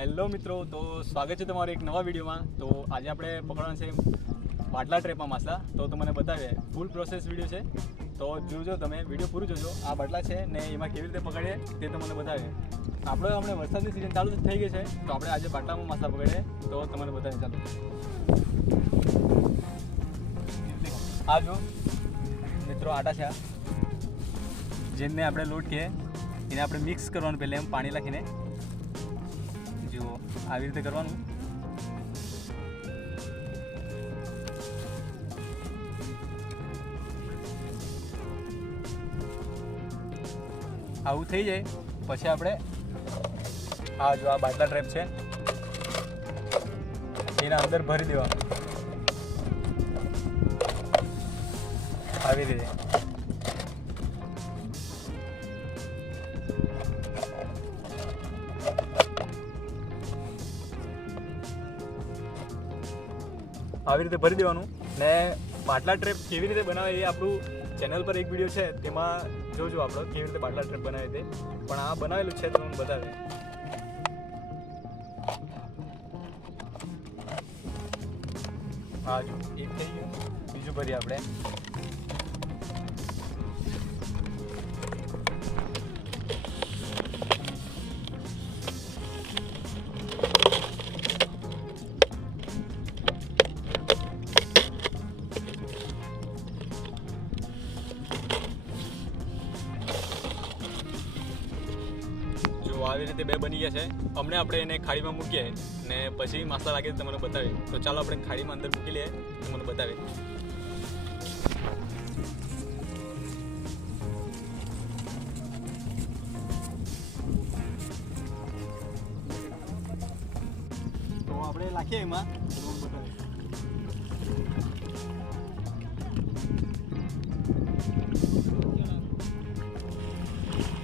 Hello મિત્રો, તો સ્વાગત છે તમારું એક નવા વિડીયોમાં. તો આજે આપણે પકડવાના છે બાટલા ટ્રેપમાં માસલા તો તમને બતાવીએ ફૂલ પ્રોસેસ વીડિયો છે. તો જોજો તમે, વીડિયો પૂરું જોજો. આ બાટલા છે ને એમાં કેવી રીતે પકડીએ તે તમને બતાવીએ આપણે હમણાં વરસાદની સિઝન ચાલુ થઈ ગઈ છે. તો આપણે આજે બાટલામાં માસલા પકડીએ. તો તમને બતાવીએ ચાલો. આ જો, મિત્રો આટા છે આ. જેને આપણે લોટ કહીએ, એને આપણે મિક્સ કરવાનું પહેલાં એમ પાણી નાખીને. જુઓ આવી રીતે કરવાનું. આવું થઈ જાય, પછી આપણે આ જો આ બાટલા ટ્રેપ છે, એના અંદર ભરી દેવાનું. આવી રીતે. આવી રીતે ભરી દેવાનું ને બાટલા ટ્રેપ કેવી રીતે બનાવે એ આપણું ચેનલ પર એક વીડિયો છે, તેમાં જોજો આપણો કેવી રીતે બાટલા ટ્રેપ બનાવે તે. પણ આ બનાવેલું છે તો તમને બતાવે. હા, જો, એક થઈ ગયું. બીજું ભરીએ આપણે. રીતે બે બની ગયા છે હમણાં આપણે એને ખાડીમાં મૂકીએ ને પછી માસા લાગે તમને બતાવીએ. તો ચાલો આપણે ખાડીમાં અંદર મૂકી લઈએ તમને બતાવીએ. તો આપણે લાખીએ એમાં. તો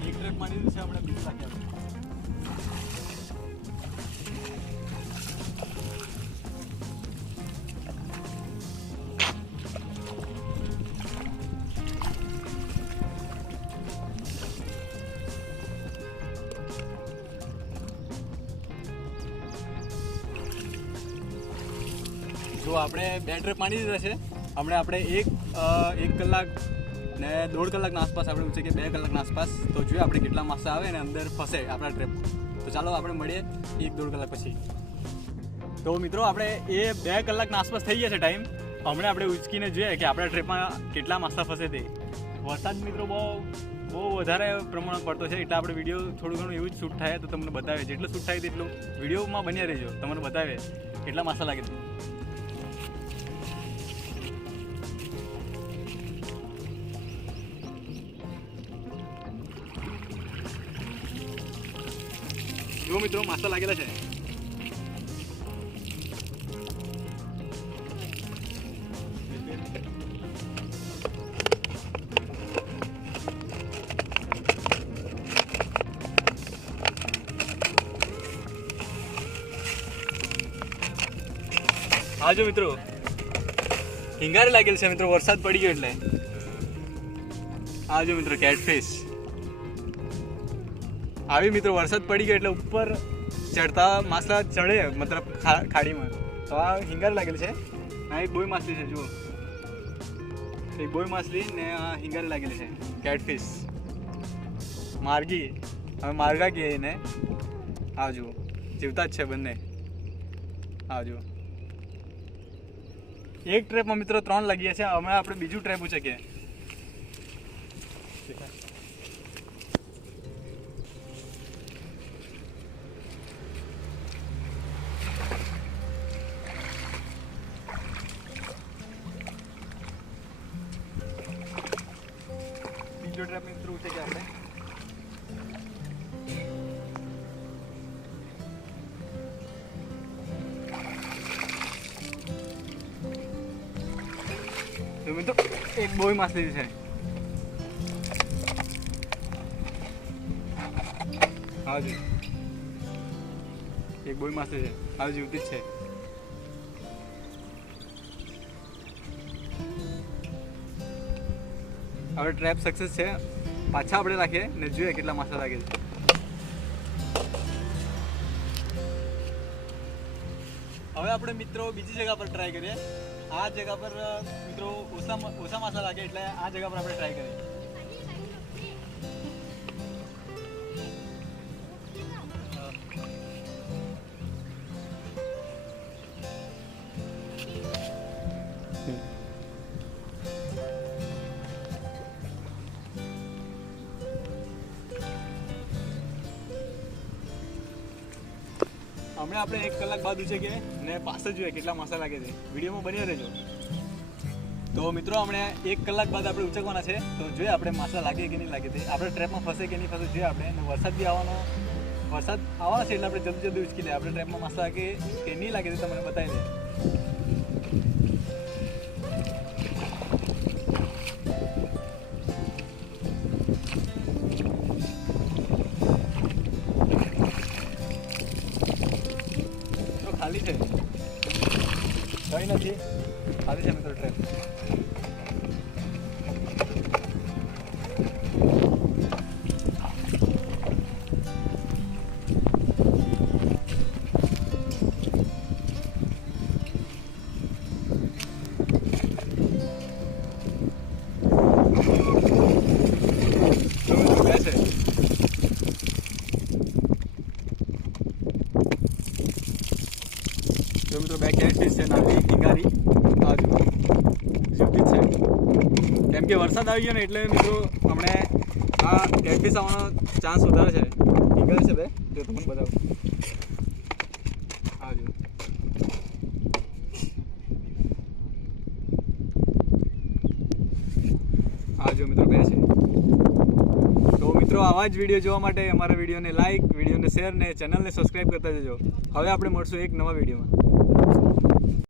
એક ટ્રેપ મારી છે આપણે બીજું આપીએ જો આપણે બે ટ્રીપ માની દીધા છે હમણાં આપણે એક એક કલાક ને દોઢ કલાકના આસપાસ આપણે છે કે બે કલાકના આસપાસ તો જોઈએ આપણે કેટલા માસા આવે ને અંદર ફસે આપણા ટ્રેપ તો ચાલો આપણે મળીએ એક દોઢ કલાક પછી. તો મિત્રો, આપણે એ બે કલાકના આસપાસ થઈ ગયા છે ટાઈમ હમણાં આપણે ઉચકીને જોઈએ કે આપણા ટ્રેપમાં કેટલા માસા ફસે તે. વરસાદ મિત્રો બહુ બહુ વધારે પ્રમાણમાં પડતો છે. એટલે આપણે વીડિયો થોડું ઘણું એવું જ શૂટ થાય તો તમને બતાવે જેટલું શૂટ થાય તેટલું. વિડીયોમાં બન્યા રહેજો. તમને બતાવે કેટલા માસા લાગે જો મિત્રો માસ્ટર લાગેલા છે. હાજો મિત્રો, હિંગારે લાગેલ છે મિત્રો, વરસાદ પડી ગયો એટલે. આજો મિત્રો કેટફિશ આવી મિત્રો, વરસાદ પડી ગયો એટલે ઉપર ચડતા માછલા ચડે, મતલબ ખાડીમાં. તો આ હિંગાર લાગેલ છે. આ એક બોય માછલી છે, જુઓ. એક બોય માછલી ને આ હિંગાર લાગેલી છે. કેટફિશ માર્ગી. હવે માર્ગા કહીએ એને. આ જુઓ. જીવતા જ છે બંને. આ જુઓ. એક ટ્રેપમાં મિત્રો ત્રણ લાગીએ છે. હમણાં આપણે બીજું ટ્રેપ ઉચકીએ બીજો ટ્રેપ મિત્રો ઉચકીએ આપણે તો મિત્રો એક બોય માછલી છે હાજી એક બોય માછલી છે હાલ જીવતી જ છે હવે ટ્રેપ સક્સેસ છે. પાછા આપણે રાખીએ ને જોઈએ કેટલા માછલા લાગે છે. હવે આપણે મિત્રો બીજી જગ્યા પર ટ્રાય કરીએ. આ જગ્યા પર મિત્રો ઓછા ઓછા માસા લાગે એટલે આ જગ્યા પર આપણે ટ્રાય કરીએ. હમણાં આપણે એક કલાક બાદ ઉચે ને પાસે જોઈએ કેટલા માસા લાગે છે. વિડીયોમાં બન્યો રહેજો. તો મિત્રો, હમણે એક કલાક બાદ આપણે ઉચકવાના છે. તો જોઈએ આપણે માસા લાગે કે નહીં લાગે તે આપણે ટ્રેપમાં ફસે કે નહીં ફસે જોઈએ આપણે. અને વરસાદ બી આવવાનો વરસાદ આવવાનો છે એટલે આપણે જલ્દી જલ્દી ઉચકી લે. આપણે ટ્રેપમાં માસા લાગે કે નહીં લાગે તે તમને બતાવી દે. કંઈ નથી ખાલી છે મિત્રો ટ્રેપ નાની ટીંગારી આજુ જીવતી છે. કેમ કે વરસાદ આવી ગયો ને એટલે મિત્રો હમણે આ કેટફિશ આવવાનો ચાન્સ વધારે છે. ટીંગારી છે બે જો તમને બતાવું. આજુ આજુ મિત્રો બે છે. મિત્રો આવા જ વીડિયો જોવા માટે અમારા વિડીયોને લાઇક વિડીયોને શેર ને ચેનલને સબસ્ક્રાઈબ કરતા જજો. હવે આપણે મળશું એક નવા વિડીયોમાં